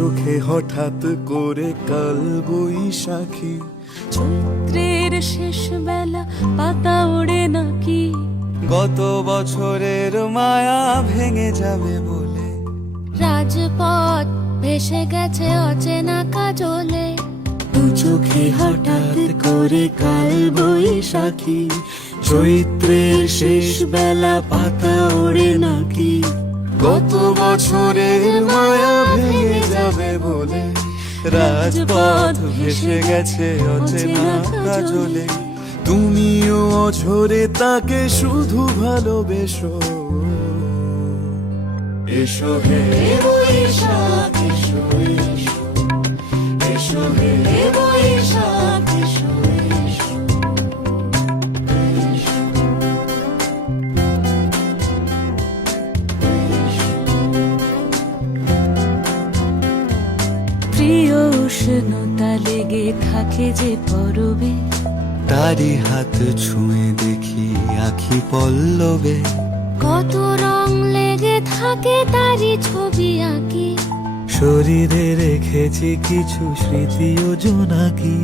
চোখে হঠাৎ করে কাল বৈশাখী, চৈত্রের শেষ বেলা পাতা ওড়ে নাকি, গত বছরের মায়া ভেঙে যাবে বলে, রাজপথ ভেসে গেছে অচেনা কাজলে, দু চোখে হঠাৎ করে কাল বৈশাখী, চৈত্রের শেষ বেলা পাতা ওড়ে নাকি, গত বছরের মায়া ভেঙে যাবে বলে, রাজপথ ভেসে গেছে অচেনা কাজলে, তুমিও অঝরে তাকে শুধু ভালোবেসো। এসো হে বৈশাখ এসো, এসো এসো হে বৈশাখ এসো, এসো। প্রিয় উষ্ণতা লেগে থাকে যে পরবে, তারি হাত ছুঁয়ে দেখি আখি পল্লবে, কত রং লেগে থাকে তারই ছবি আঁকি, শরীরে রেখেছি কিছু স্মৃতি ও জোনাকি,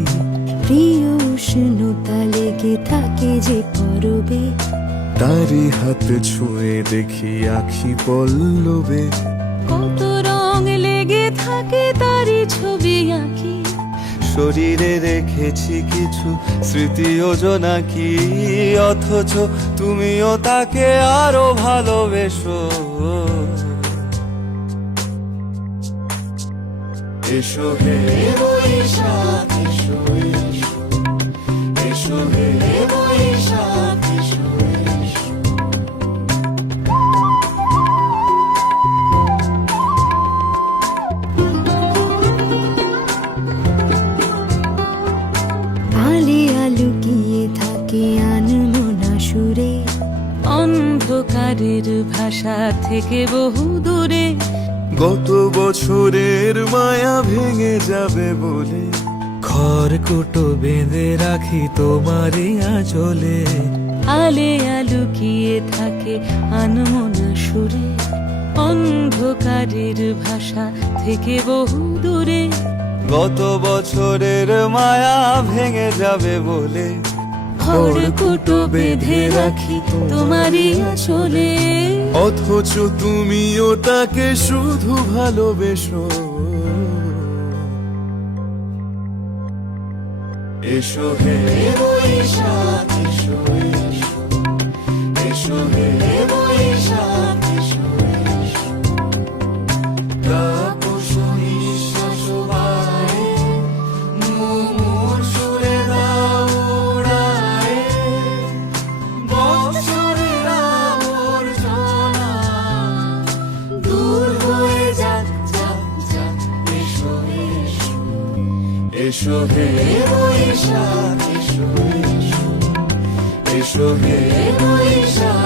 প্রিয় উষ্ণতা লেগে থাকে যে পরবে, তারি হাত ছুঁয়ে দেখি আখি পল্লবে, কত রং লেগে থাকে তারই ছবি আঁকি, শরীরে রেখেছি কিছু স্মৃতি ও জোনাকি, অথচ তুমিও তাকে আরো ভালোবেসো। এসো হে বৈশাখ এসো, এসো এসো হে বৈশাখ এসো, এসো। আলিয়া লুকিয়ে থাকে আনমনা সুরে, অন্ধকারের ভাষা থেকে বহু দূরে, গত বছরের মায়া ভেঙে যাবে বলে, খড়কুটো বেঁধে রাখি তোমারই আঁচলে, আলিয়া লুকিয়ে থাকে আনমনা সুরে, অন্ধকারের ভাষা থেকে বহু দূরে, গত বছরের মায়া ভেঙে যাবে বলে, খড়কুটো বেঁধে রাখি তোমারই আঁচলে, অথচ তুমিও তাকে শুধু ভালোবেসো। এসো হে বৈশাখ এসো, এসো এসো হে বৈশাখ এসো, এসো। তাপস নিঃশ্বাস বায়ে, মুমুর সুরে দাও উড়ায়ে, বৎসরের আবর্জনা দূর হয়ে যাক, যাক, যাক। এসো, এসো, এসো হে বৈশাখ এসো, এসো, এসো হে বৈশাখ।